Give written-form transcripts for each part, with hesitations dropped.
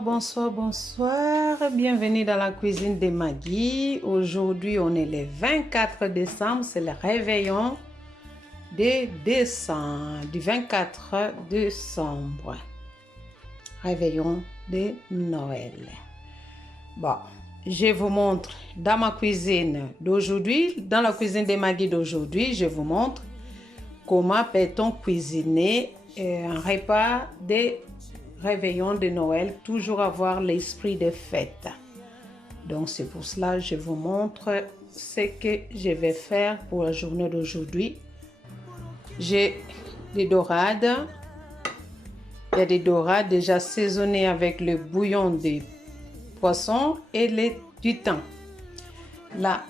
Bonsoir. Bienvenue dans la cuisine de Maggie. Aujourd'hui, on est le 24 décembre. C'est le réveillon du 24 décembre. Réveillon de Noël. Bon, je vous montre dans ma cuisine d'aujourd'hui, dans la cuisine de Maggie d'aujourd'hui, je vous montre comment peut-on cuisiner un repas de réveillon de Noël, toujours avoir l'esprit de fête. Donc c'est pour cela que je vous montre ce que je vais faire pour la journée d'aujourd'hui. J'ai des dorades. Il y a des dorades déjà assaisonnées avec le bouillon de poisson et du thym. Là,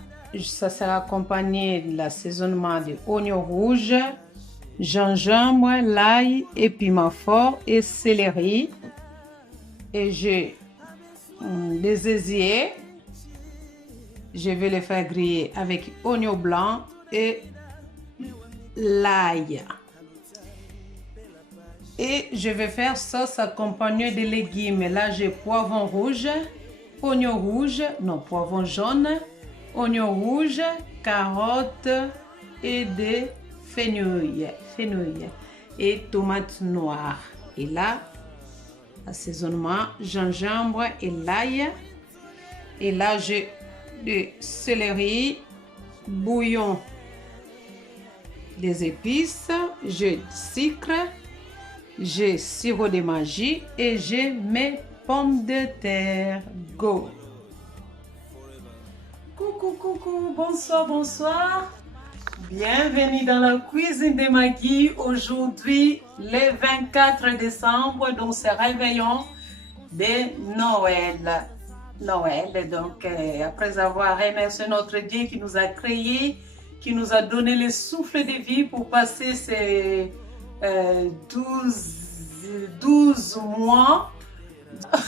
ça sera accompagné de l'assaisonnement de oignons rouges, gingembre, l'ail et piment fort et céleri. Et j'ai des osiers. Je vais les faire griller avec oignons blancs et l'ail. Et je vais faire sauce accompagnée de légumes. Là, j'ai poivron rouge, oignon rouge, non, poivron jaune, oignon rouge, carottes et des fenouil et tomates noires. Et là, assaisonnement, gingembre et l'ail. Et là, j'ai du céleri, bouillon, des épices, j'ai du sucre, j'ai sirop de magie et j'ai mes pommes de terre. Go! Coucou, bonsoir. Bienvenue dans la cuisine de Maggie. Aujourd'hui, le 24 décembre, donc c'est réveillon de Noël. Donc après avoir remercié notre Dieu qui nous a créés, qui nous a donné le souffle de vie pour passer ces 12 mois.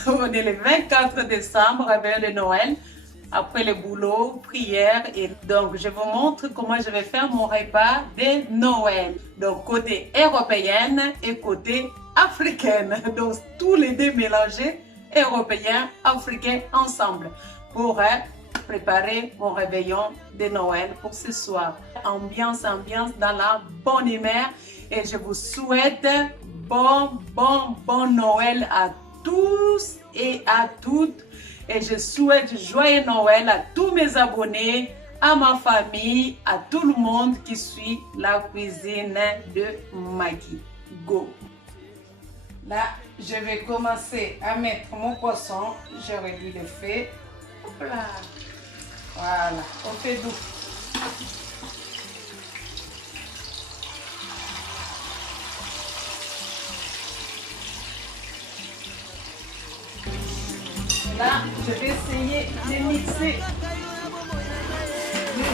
On est le 24 décembre, réveillon de Noël. Après le boulot, prière, et donc je vous montre comment je vais faire mon repas de Noël. Donc côté européenne et côté africaine. Donc tous les deux mélangés, européens, africains ensemble pour préparer mon réveillon de Noël pour ce soir. Ambiance dans la bonne humeur, et je vous souhaite bon Noël à tous et à toutes. Et je souhaite joyeux Noël à tous mes abonnés, à ma famille, à tout le monde qui suit la cuisine de Maggie. Go! Là, je vais commencer à mettre mon poisson. J'ai réduit le feu. Hop là. Voilà, au feu doux. Là, je vais essayer de mixer les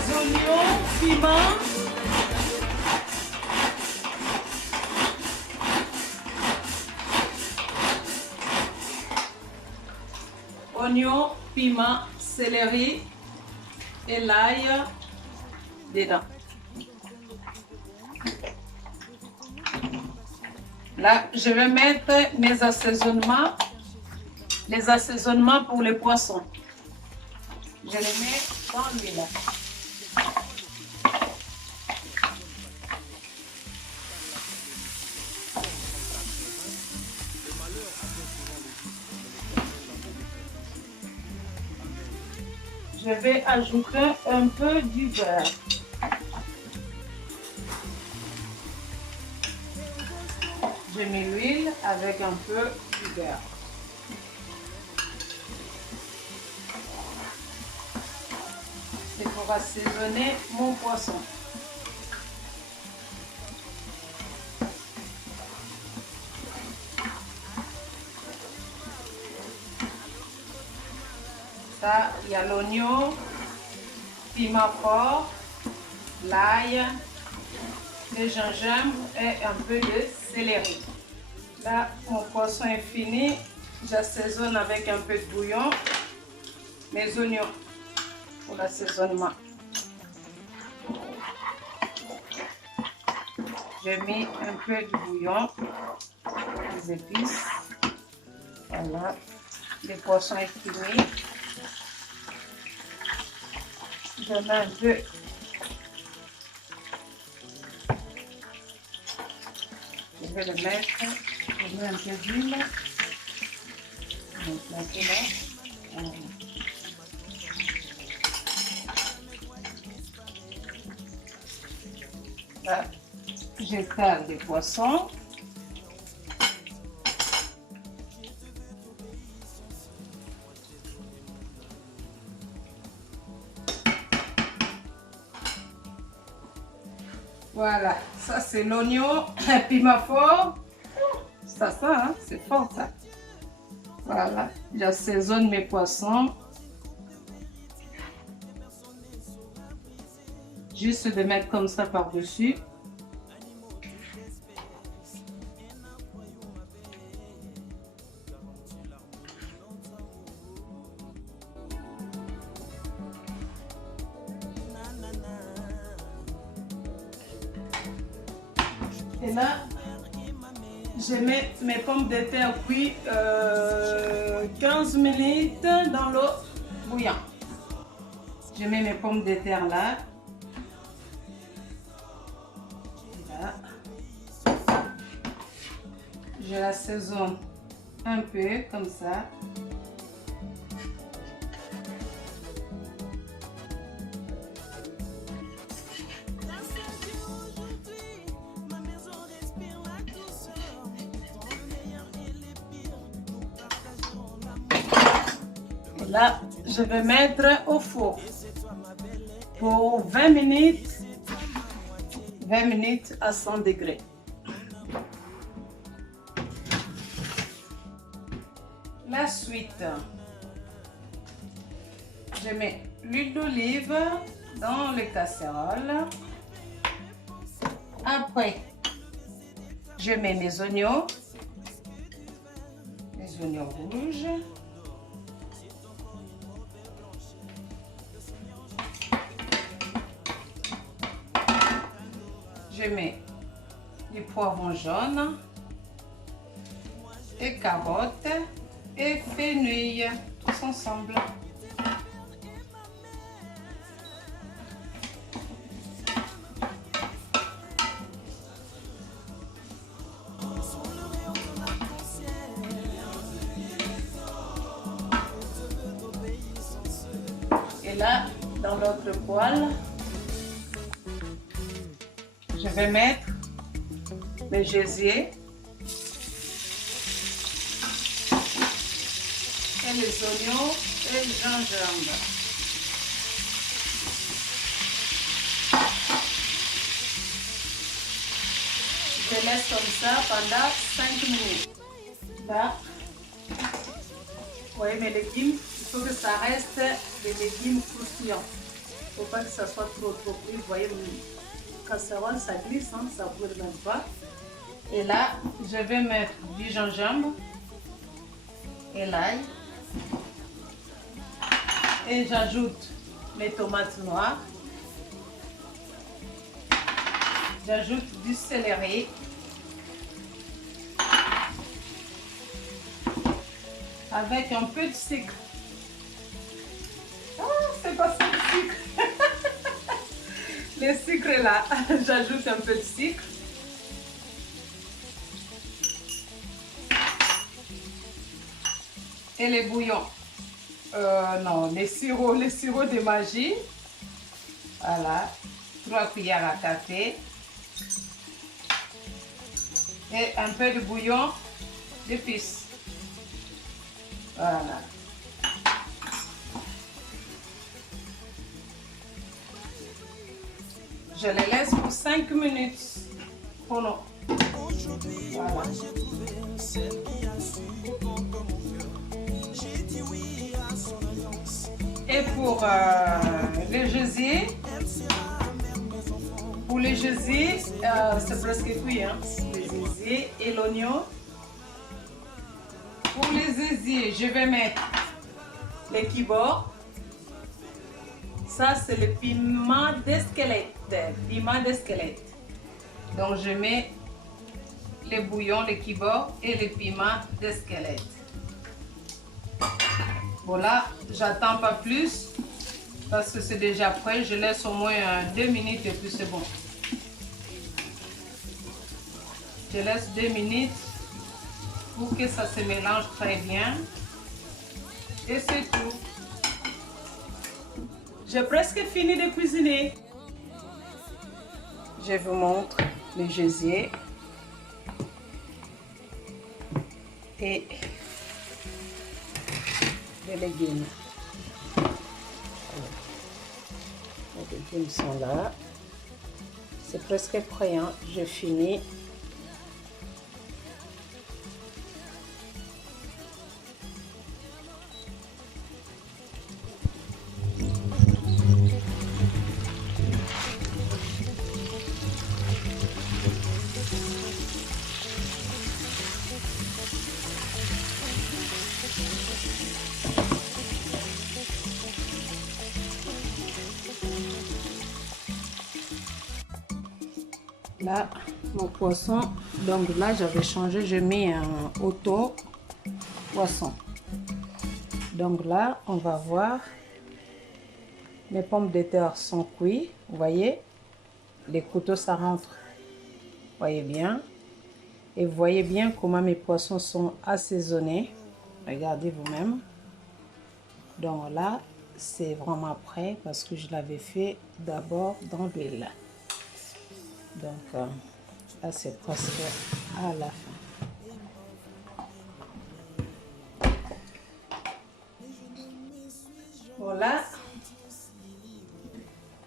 oignons, piment, céleri et l'ail dedans. Là, je vais mettre mes assaisonnements. Les assaisonnements pour les poissons. Je les mets dans l'huile. Je vais ajouter un peu du beurre. Je mets l'huile avec un peu du beurre. C'est pour assaisonner mon poisson. Ça, il y a l'oignon, piment fort, l'ail, le gingembre et un peu de céleri. Là, mon poisson est fini. J'assaisonne avec un peu de bouillon, mes oignons pour l'assaisonnement. J'ai mis un peu de bouillon, des épices. Voilà. le poisson est cuit. Je mets un peu je vais le mettre, je mets un peu d'huile. Maintenant, là, j'étale les poissons. Voilà, ça c'est l'oignon, piment fort. Ça, hein, c'est fort ça. Voilà, j'assaisonne mes poissons. Juste de mettre comme ça par-dessus. Et là, je mets mes pommes de terre cuites 15 minutes dans l'eau bouillante. Je mets mes pommes de terre là. Là. Je l'assaisonne un peu comme ça. Là, je vais mettre au four pour 20 minutes à 100 degrés. La suite, je mets l'huile d'olive dans les casseroles. Après, je mets mes oignons rouges. Je mets du poivron jaune et carottes et fenouil, tous ensemble. Et là, dans l'autre poêle, je vais mettre le gésier et les oignons et le gingembre. Je laisse comme ça pendant 5 minutes. Là, vous voyez mes légumes, il faut que ça reste des légumes croustillants. Il ne faut pas que ça soit trop cuit. Vous voyez, casserole, ça glisse, hein, ça ne brûle même pas. Et là, je vais mettre du gingembre et l'ail. Et j'ajoute mes tomates noires. J'ajoute du céleri. Avec un peu de sucre. Ah, c'est pas ça le sucre. Le sucre est là. J'ajoute un peu de sucre. Et les bouillons. Non, les sirops de magie. Voilà. 3 cuillères à café. Et un peu de bouillon d'épices. Voilà. Je les laisse pour 5 minutes. Voilà. Et pour les gésiers, c'est presque cuit, hein? Les gésiers et l'oignon. Pour les gésiers, je vais mettre les kibor. Ça, c'est le piment d'esquelette. Donc, je mets les bouillons, les kibor et les piments d'esquelette. Voilà, j'attends pas plus parce que c'est déjà prêt. Je laisse au moins 2 minutes et puis c'est bon. Je laisse 2 minutes pour que ça se mélange très bien. Et c'est tout. J'ai presque fini de cuisiner. Je vous montre le gésier. Et les légumes. Les légumes sont là. C'est presque prêt, hein? Je finis. Là, mon poisson, donc là, j'avais changé, j'ai mis un auto poisson. Donc là, on va voir, mes pommes de terre sont cuites, vous voyez, les couteaux, ça rentre, vous voyez bien. Et vous voyez bien comment mes poissons sont assaisonnés, regardez vous-même. Donc là, c'est vraiment prêt parce que je l'avais fait d'abord dans l'huile. Donc là, c'est presque à la fin. Voilà.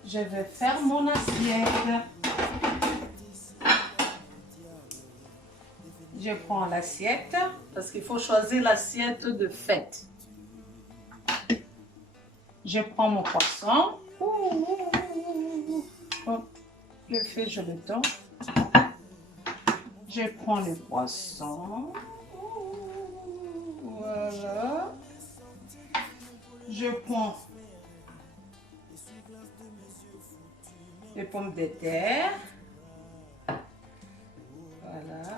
Je vais faire mon assiette. Je prends l'assiette parce qu'il faut choisir l'assiette de fête. Je prends mon poisson. Je fais, je le donne. Je prends le poisson. Voilà. Je prends les pommes de terre. Voilà.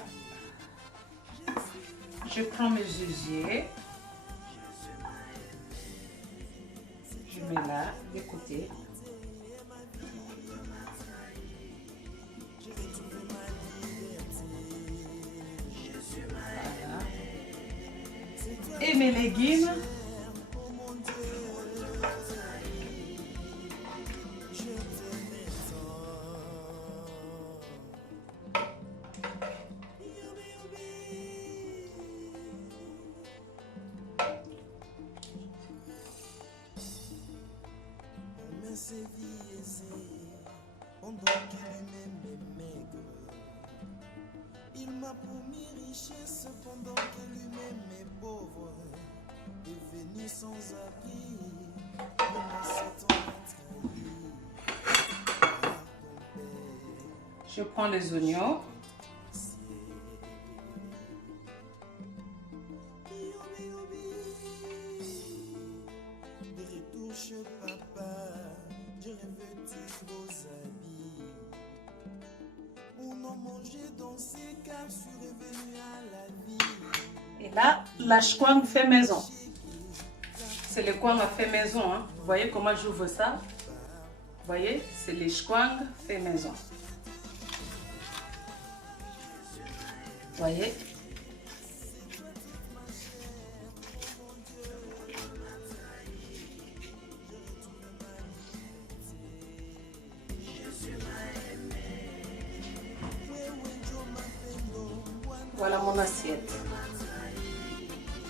Je prends mes osiers. Je mets là, de côté. Voilà. Et mes légumes. Il m'a promis richesse pendant que lui-même est pauvre, devenu sans abri, le Satan a trahi. Je prends les oignons. De retour chez papa, je revêtis vos habits. On a mangé, dansé, car je suis revenu à la vie. Et là, la chouang fait maison. C'est le coin fait maison. Hein. Vous voyez comment j'ouvre ça? Vous voyez, c'est les chouang fait maison. Vous voyez? Voilà mon assiette.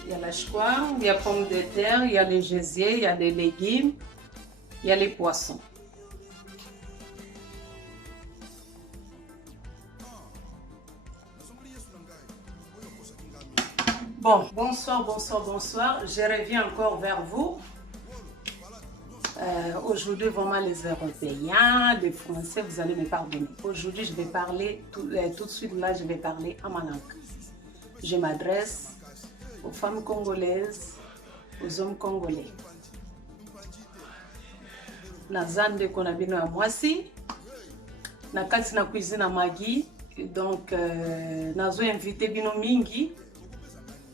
Il y a la chouang, il y a pommes de terre, il y a les gésiers, il y a les légumes, il y a les poissons. Bon, bonsoir, bonsoir, bonsoir. Je reviens encore vers vous. Aujourd'hui, vraiment les Européens, les Français, vous allez me pardonner. Aujourd'hui, je vais parler, tout de suite là, je vais parler à ma langue. Je m'adresse aux femmes congolaises, aux hommes congolais. Nazande konabino ya mwasi, na kati na cuisine à Maggi, donc nazo invité bino mingi.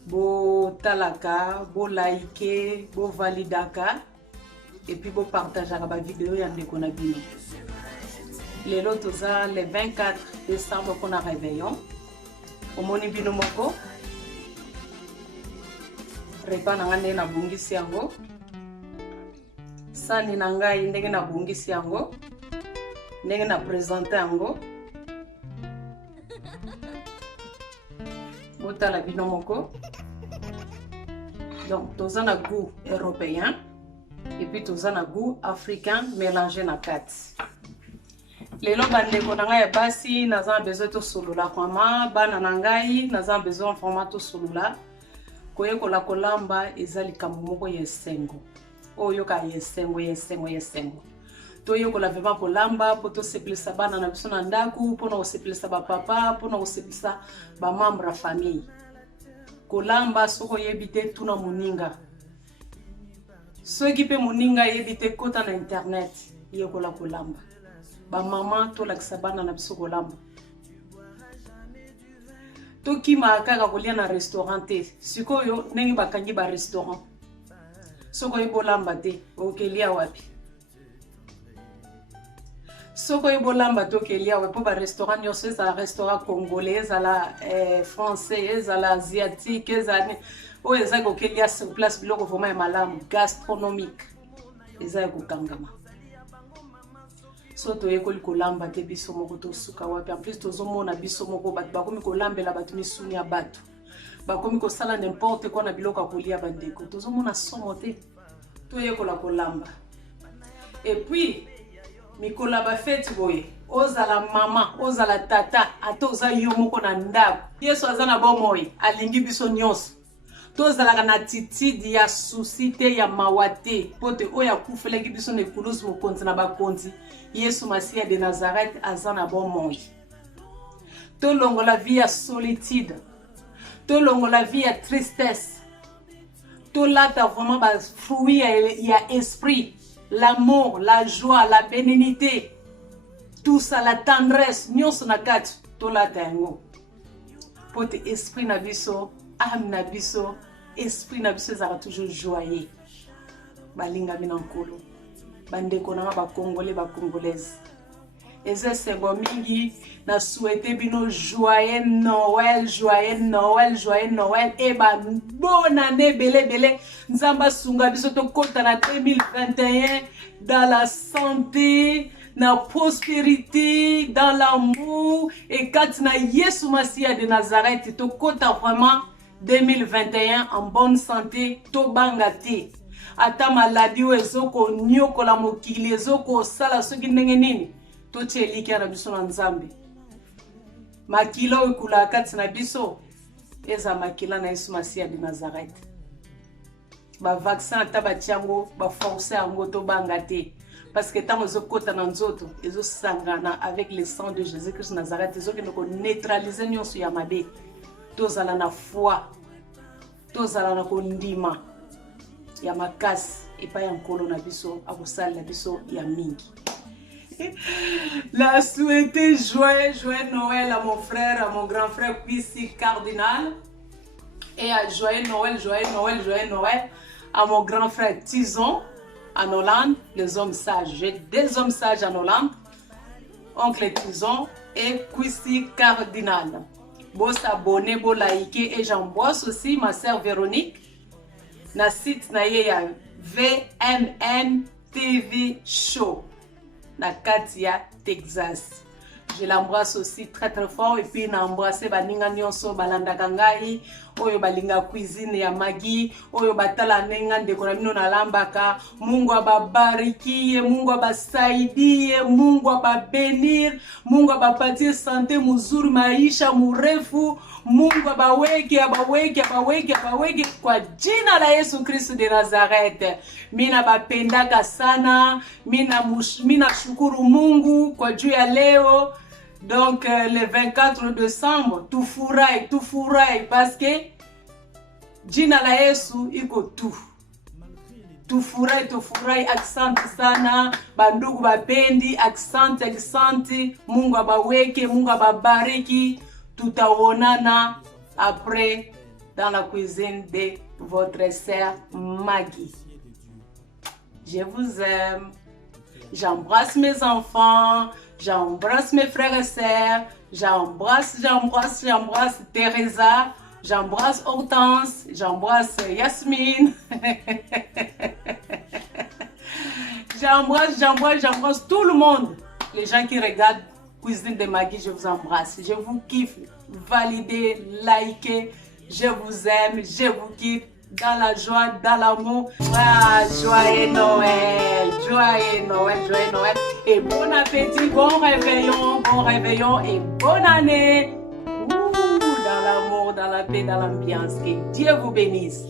bo talaka, bo like, bo validaka et puis bo partageaka ba vidéo ya ndeko na bino. Lelo toza le 24 décembre pour na réveillon. Omoni bino moko. Repa na ngane na bungisi yango. Sani na ngai ndenge na bungisi yango. Ndenge na présenter yango. Botala bino moko. Donc toza na goût européen et puis toza na goût africain mélangé na kati. Lelo bandeko na ngai ya basi naza besoin to solola kwama bana na ngai naza besoin format to solola koyekola kolamba ezali likambo moko ya esengo oyo ka yesengo toyekola vraiment kolamba po to sepelisa bana na biso na ndaku po na osepelisa ba papa po na osepelisa ba membre ya famille kolamba soko yebite tuna moninga soki pe moninga yebite kota na internet yekola kolamba ba mama to lakisa bana na biso kolamba to kima kaka kolia na restaurant te sikoyo ndenge bakangi ba restaurant soko yebolamba te okelia wapi soko yebolamba to kelia wapi po ba restaurant nyonso ezala restaurant congolais ezala français ezala asiatique ezala oyo eza kokelia sur place biloko vraiment ya malamu gastronomique eza kokangama so toyekoli kolamba te biso moko tosuka wapi en plus tozomona biso moko bato bakomi kolambela bato misuni ya bato bakomi kosala n'importe quoi na biloko ya kolia bandeko tozomona somo te toyekola kolamba et puis mikola bafeti boye ozala mama ozala tata ata oza yo moko na ndako yesu aza na bomoi alingi biso nyonso tozalaka na attitude ya souci te ya mawa te po te oyo akufelaki biso na ekulusu mokonzi na bakonzi yesu masiya de Nazareth aza na bomoi tolongola vie ya solitude tolongola vie ya tristesse tolata vraiment bafruit ya esprit l'amour la joie la bénignité tout ça la tendresse nyonso na kati tolata yango po te esprit na biso âme na biso esprit na biso ezaka toujours joyeux balingami na nkolo bandeko na ba congolais ba congolaises eza sengo mingi na souhaiter bino joyeux Noël et ba bonne année belé nzamba sunga biso to kota na 2021 dans la santé na prospérité dans l'amour et quand na Yesu Masiya de Nazareth to kota vraiment 2021 en bonne santé to bangate ata maladi ezoko nyokola mokili ezoko sala soki ndenge nini to tseliki na biso na nzambe makilo ekula kati na biso eza makila na Yesu Masiya de Nazareth ba vaccin ata batiango ba forcer yango to bangate parce que tant ezokota na nzoto ezosangana avec le sang de Jésus-Christ de Nazareth ezokende ko neutraliser nyonso ya mabe tozala na foi tozala na kondima ya makasi epa ya nkolo na biso akosala biso ya mingi. La souhaiter joyeux Noël à mon frère, à mon grand frère Kwisi Cardinal et à joyeux Noël à mon grand frère Tison en Hollande, les hommes sages. J'ai des hommes sages en Hollande, oncle Tison et Kwisi Cardinal. Bon s'abonner, bon liker et j'embrasse aussi ma sœur Véronique. Na site na ye ya VMN TV Show na Katia, Texas. Je l'embrasse aussi très fort et puis n'embrasser baninga nyonso balanda kangai oyo balinga cuisine ya Magi oyo batala nenga ndeko na bino na lambaka Mungu ababariki Mungu abasaidie Mungu ababenir Mungu abapatie santé muzuri maisha murefu Mungu abaweke kwa jina la Yesu Kristo de Nazareth. Mina bapendaka sana, mina shukuru Mungu kwa juu ya leo. Donc le 24 décembre, tufurahi parce que jina la Yesu iko tu. Tufurahi, asante sana, bandugu bapendi, asante, Mungu abaweke, Mungu ababariki. Tutaonana après dans la cuisine de votre sœur Maggie. Je vous aime. J'embrasse mes enfants, j'embrasse mes frères et sœurs, j'embrasse Teresa, j'embrasse Hortense, j'embrasse Yasmine. J'embrasse tout le monde. Les gens qui regardent Cuisine de Maggie, je vous embrasse. Je vous kiffe. Validez, likez. Je vous aime, je vous kiffe. Dans la joie, dans l'amour. Ah, joyeux Noël, joyeux Noël, joyeux Noël. Et bon appétit, bon réveillon et bonne année. Ouh, dans l'amour, dans la paix, dans l'ambiance. Que Dieu vous bénisse.